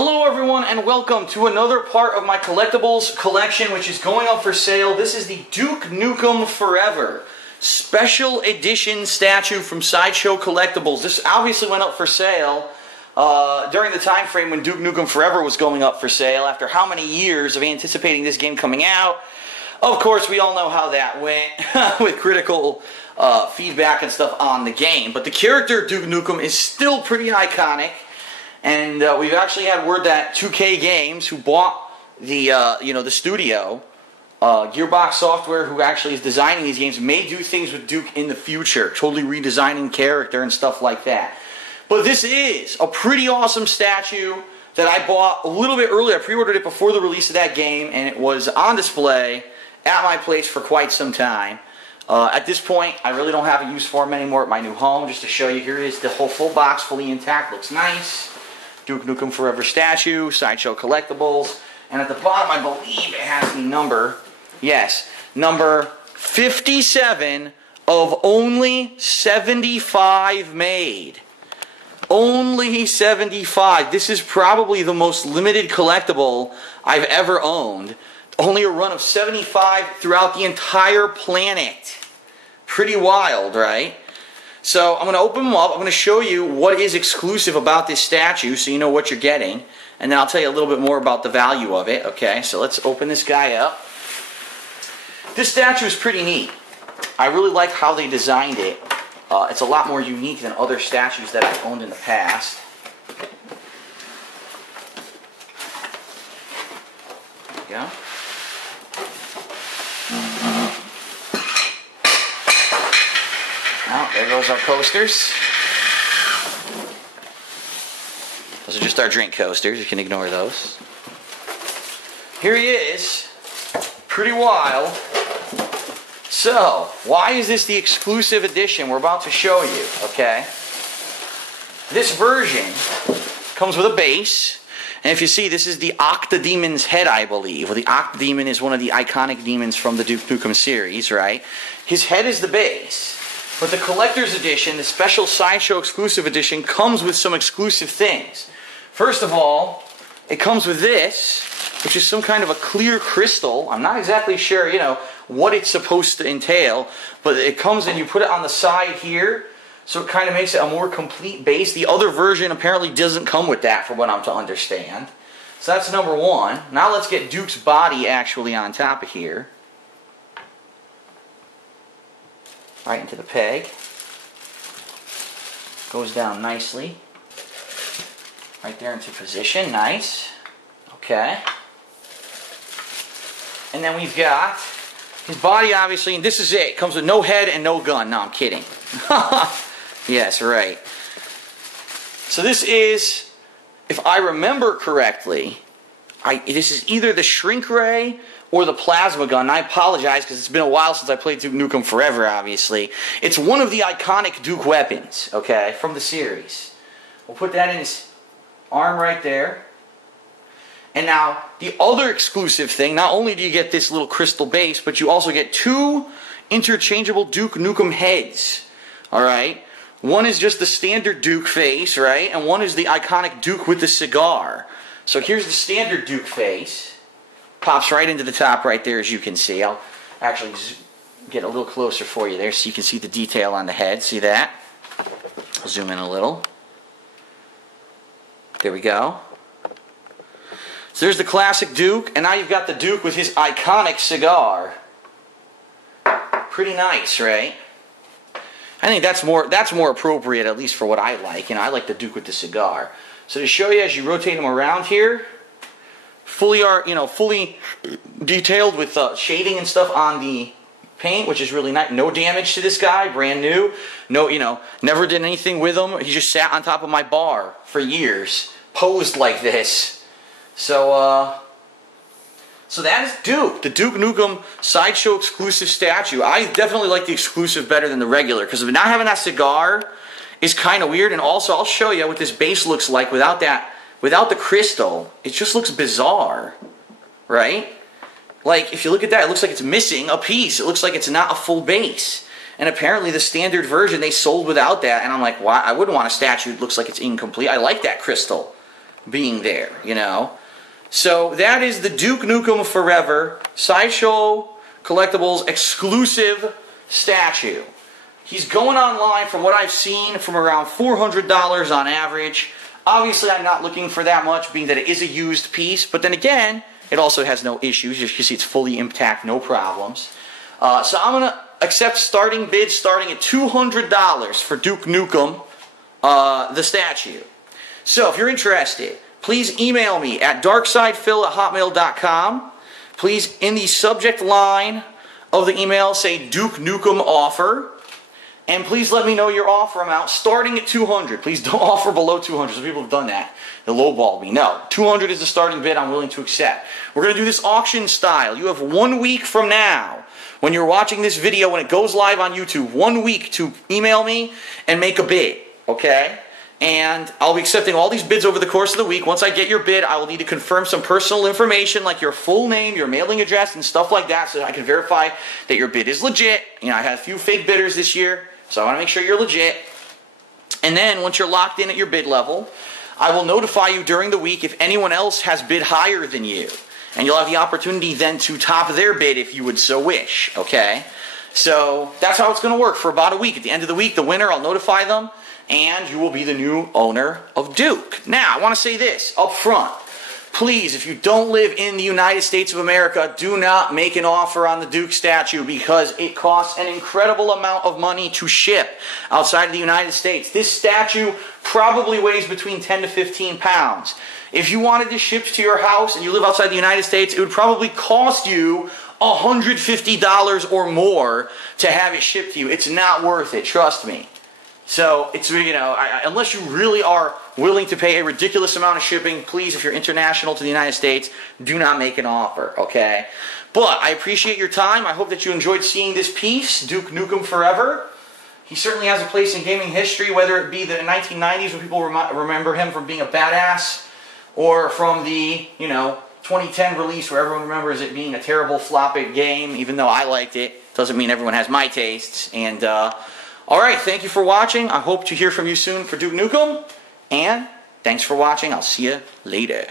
Hello everyone and welcome to another part of my collectibles collection which is going up for sale. This is the Duke Nukem Forever Special Edition statue from Sideshow Collectibles. This obviously went up for sale during the time frame when Duke Nukem Forever was going up for sale after how many years of anticipating this game coming out. Of course, we all know how that went with critical feedback and stuff on the game. But the character Duke Nukem is still pretty iconic. And we've actually had word that 2K Games, who bought the the studio, Gearbox Software, who actually is designing these games, may do things with Duke in the future, totally redesigning character and stuff like that. But this is a pretty awesome statue that I bought a little bit earlier. I pre-ordered it before the release of that game, and it was on display at my place for quite some time. At this point, I really don't have a use for them anymore at my new home. Just to show you, here is the whole full box, fully intact, looks nice. Duke Nukem Forever statue, Sideshow Collectibles, and at the bottom I believe it has the number, yes, number 57 of only 75 made. Only 75. This is probably the most limited collectible I've ever owned. Only a run of 75 throughout the entire planet. Pretty wild, right? So I'm going to open them up. I'm going to show you what is exclusive about this statue so you know what you're getting. And then I'll tell you a little bit more about the value of it. Okay, so let's open this guy up. This statue is pretty neat. I really like how they designed it. It's a lot more unique than other statues that I've owned in the past. There we go. Oh, there goes our coasters. Those are just our drink coasters. You can ignore those. Here he is. Pretty wild. So, why is this the exclusive edition we're about to show you? Okay. This version comes with a base. And if you see, this is the Octodemon's head, I believe. Well, the Octodemon is one of the iconic demons from the Duke Nukem series, right? His head is the base. But the collector's edition, the special Sideshow exclusive edition, comes with some exclusive things. First of all, it comes with this, which is some kind of a clear crystal. I'm not exactly sure, what it's supposed to entail, but it comes and you put it on the side here, so it kind of makes it a more complete base. The other version apparently doesn't come with that, from what I'm to understand. So that's number one. Now let's get Duke's body actually on top of here. Right into the peg. Goes down nicely. Right there into position. Nice. Okay. And then we've got his body, obviously, and this is it. It comes with no head and no gun. No, I'm kidding. Yes, right. So this is, if I remember correctly, this is either the shrink ray or the plasma gun. I apologize because it's been a while since I played Duke Nukem Forever, obviously. It's one of the iconic Duke weapons, okay, from the series. We'll put that in his arm right there. And now, the other exclusive thing, not only do you get this little crystal base, but you also get two interchangeable Duke Nukem heads, alright? One is just the standard Duke face, right? And one is the iconic Duke with the cigar. So here's the standard Duke face. Pops right into the top right there, as you can see. I'll actually get a little closer for you there so you can see the detail on the head. See that? I'll zoom in a little. There we go. So there's the classic Duke, and now you've got the Duke with his iconic cigar. Pretty nice, right? I think that's more appropriate, at least for what I like. I like the Duke with the cigar. So to show you, as you rotate him around here, fully detailed with shading and stuff on the paint, which is really nice. No damage to this guy, brand new. No, never did anything with him. He just sat on top of my bar for years, posed like this. So that is Duke, the Duke Nukem Sideshow exclusive statue. I definitely like the exclusive better than the regular, because not having that cigar is kind of weird. And also, I'll show you what this base looks like without the crystal. It just looks bizarre, right? Like, if you look at that, it looks like it's missing a piece. It looks like it's not a full base. And apparently the standard version they sold without that, and I'm like, why? I wouldn't want a statue that looks like it's incomplete. I like that crystal. being there, you know. So that is the Duke Nukem Forever Sideshow Collectibles exclusive statue. He's going online, from what I've seen, from around $400 on average. Obviously, I'm not looking for that much, being that it is a used piece. But then again, it also has no issues. You can see it's fully intact, no problems. So I'm going to accept starting bids starting at $200 for Duke Nukem, the statue. So if you're interested, please email me at darksidefil@hotmail.com. Please, in the subject line of the email, say Duke Nukem offer. And please let me know your offer amount starting at $200. Please don't offer below $200. Some people have done that. They lowballed me. No, $200 is the starting bid I'm willing to accept. We're going to do this auction style. You have 1 week from now, when you're watching this video, when it goes live on YouTube, 1 week to email me and make a bid, okay? And I'll be accepting all these bids over the course of the week. Once I get your bid, I will need to confirm some personal information like your full name, your mailing address, and stuff like that so that I can verify that your bid is legit. You know, I had a few fake bidders this year, so I want to make sure you're legit. And then once you're locked in at your bid level, I will notify you during the week if anyone else has bid higher than you. And you'll have the opportunity then to top their bid if you would so wish, okay? So that's how it's going to work for about a week. At the end of the week, the winner, I'll notify them, and you will be the new owner of Duke. Now, I want to say this up front. Please, if you don't live in the United States of America, do not make an offer on the Duke statue because it costs an incredible amount of money to ship outside of the United States. This statue probably weighs between 10 to 15 pounds. If you wanted to ship to your house and you live outside the United States, it would probably cost you $150 or more to have it shipped to you. It's not worth it, trust me. So, it's, you know, unless you really are willing to pay a ridiculous amount of shipping, please, if you're international to the United States, do not make an offer, okay? But I appreciate your time. I hope that you enjoyed seeing this piece, Duke Nukem Forever. He certainly has a place in gaming history, whether it be the 1990s when people remember him from being a badass, or from the, you know, 2010 release where everyone remembers it being a terrible floppy game, even though I liked it. Doesn't mean everyone has my tastes. And, alright, thank you for watching. I hope to hear from you soon for Duke Nukem. And thanks for watching. I'll see you later.